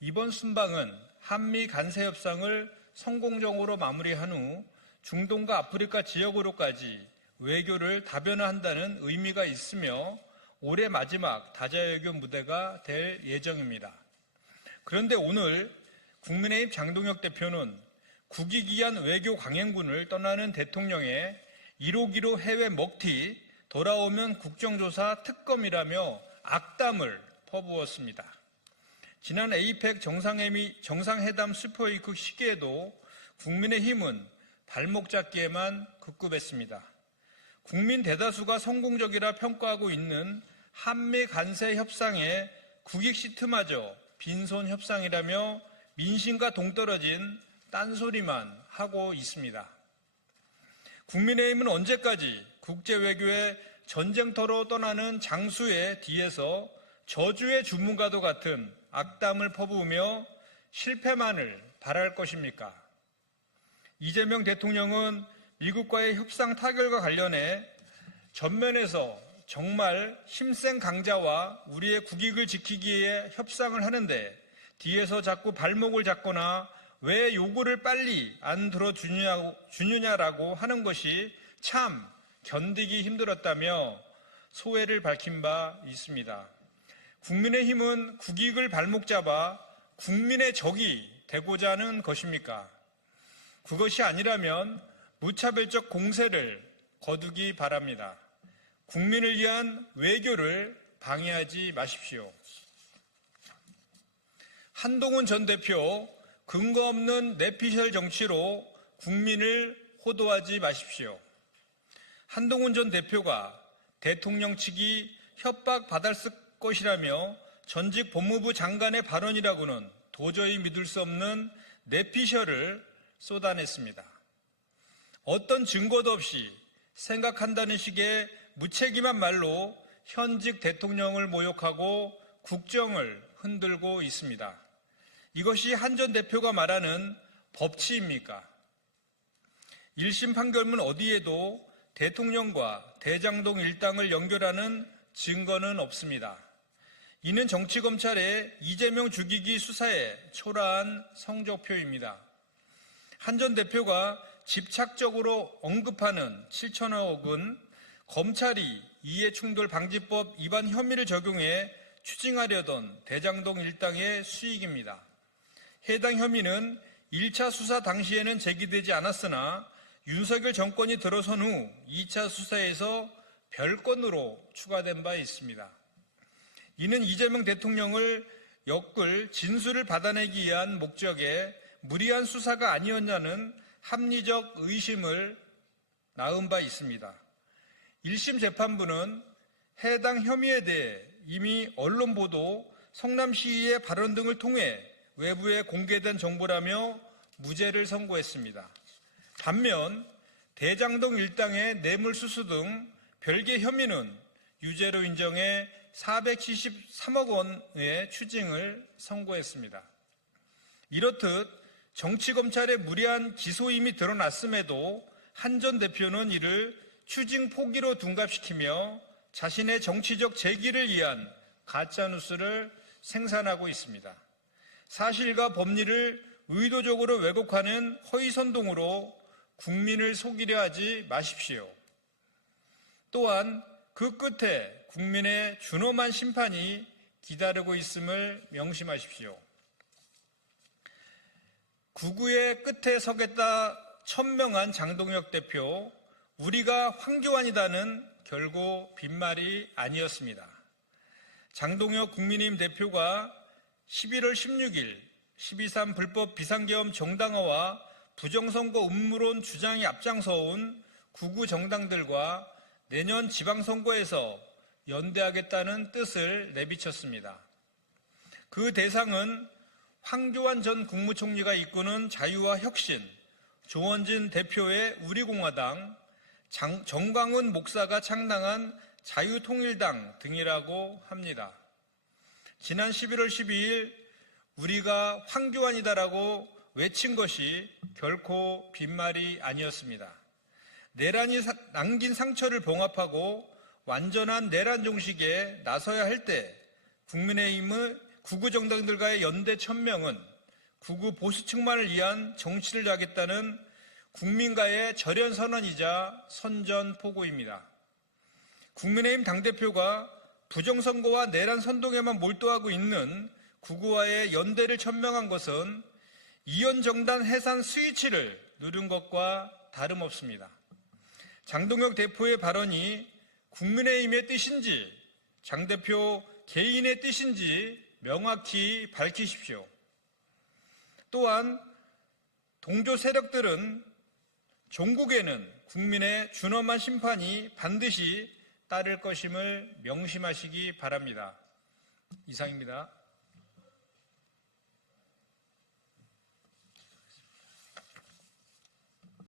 이번 순방은 한미 간세 협상을 성공적으로 마무리한 후 중동과 아프리카 지역으로까지 외교를 다변화한다는 의미가 있으며 올해 마지막 다자외교 무대가 될 예정입니다. 그런데 오늘 국민의힘 장동혁 대표는 국익위한 외교 강행군을 떠나는 대통령의 1호기로 해외 먹튀 돌아오면 국정조사 특검이라며 악담을 퍼부었습니다. 지난 에이펙 정상회의- 정상회담 슈퍼위크 시기에도 국민의힘은 발목 잡기에만 급급했습니다. 국민 대다수가 성공적이라 평가하고 있는 한미 간세 협상의 국익 시트마저 빈손 협상이라며 민심과 동떨어진 딴소리만 하고 있습니다. 국민의힘은 언제까지 국제 외교의 전쟁터로 떠나는 장수의 뒤에서 저주의 주문과도 같은 악담을 퍼부으며 실패만을 바랄 것입니까? 이재명 대통령은 미국과의 협상 타결과 관련해 전면에서 정말 힘센 강자와 우리의 국익을 지키기 위해 협상을 하는데 뒤에서 자꾸 발목을 잡거나 왜 요구를 빨리 안 들어주느냐 라고 하는 것이 참 견디기 힘들었다며 소회를 밝힌 바 있습니다. 국민의힘은 국익을 발목 잡아 국민의 적이 되고자 하는 것입니까? 그것이 아니라면 무차별적 공세를 거두기 바랍니다. 국민을 위한 외교를 방해하지 마십시오. 한동훈 전 대표 근거 없는 내피셜 정치로 국민을 호도하지 마십시오. 한동훈 전 대표가 대통령 측이 협박받을 것이라며 전직 법무부 장관의 발언이라고는 도저히 믿을 수 없는 내피셜을 쏟아냈습니다. 어떤 증거도 없이 생각한다는 식의 무책임한 말로 현직 대통령을 모욕하고 국정을 흔들고 있습니다. 이것이 한 전 대표가 말하는 법치입니까? 1심 판결문 어디에도 대통령과 대장동 일당을 연결하는 증거는 없습니다. 이는 정치검찰의 이재명 죽이기 수사에 초라한 성적표입니다. 한 전 대표가 집착적으로 언급하는 7천억은 검찰이 이해충돌 방지법 위반 혐의를 적용해 추징하려던 대장동 일당의 수익입니다. 해당 혐의는 1차 수사 당시에는 제기되지 않았으나 윤석열 정권이 들어선 후 2차 수사에서 별건으로 추가된 바 있습니다. 이는 이재명 대통령을 엮을 진술을 받아내기 위한 목적에 무리한 수사가 아니었냐는 합리적 의심을 낳은 바 있습니다. 1심 재판부는 해당 혐의에 대해 이미 언론 보도, 성남시의 발언 등을 통해 외부에 공개된 정보라며 무죄를 선고했습니다. 반면 대장동 일당의 뇌물 수수 등 별개 혐의는 유죄로 인정해 473억 원의 추징을 선고했습니다. 이렇듯 정치검찰의 무리한 기소임이 드러났음에도 한 전 대표는 이를 추징 포기로 둔갑시키며 자신의 정치적 재기를 위한 가짜뉴스를 생산하고 있습니다. 사실과 법리를 의도적으로 왜곡하는 허위선동으로 국민을 속이려 하지 마십시오. 또한 그 끝에 국민의 준엄한 심판이 기다리고 있음을 명심하십시오. 구구의 끝에 서겠다 천명한 장동혁 대표, 우리가 황교안이다는 결국 빈말이 아니었습니다. 장동혁 국민의힘 대표가 11월 16일 12.3 불법 비상계엄 정당화와 부정선거 음모론 주장이 앞장서온 구구 정당들과 내년 지방선거에서 연대하겠다는 뜻을 내비쳤습니다. 그 대상은 황교안 전 국무총리가 이끄는 자유와 혁신, 조원진 대표의 우리공화당, 장, 정광훈 목사가 창당한 자유통일당 등이라고 합니다. 지난 11월 12일 우리가 황교안이다라고 외친 것이 결코 빈말이 아니었습니다. 내란이 남긴 상처를 봉합하고 완전한 내란 종식에 나서야 할 때 국민의힘은 구구 정당들과의 연대 천명은 구구 보수층만을 위한 정치를 하겠다는 국민과의 절연 선언이자 선전포고입니다. 국민의힘 당대표가 부정선거와 내란 선동에만 몰두하고 있는 구구와의 연대를 천명한 것은 이현정단 해산 스위치를 누른 것과 다름없습니다. 장동혁 대표의 발언이 국민의힘의 뜻인지 장 대표 개인의 뜻인지 명확히 밝히십시오. 또한 동조 세력들은 종국에는 국민의 준엄한 심판이 반드시 따를 것임을 명심하시기 바랍니다. 이상입니다.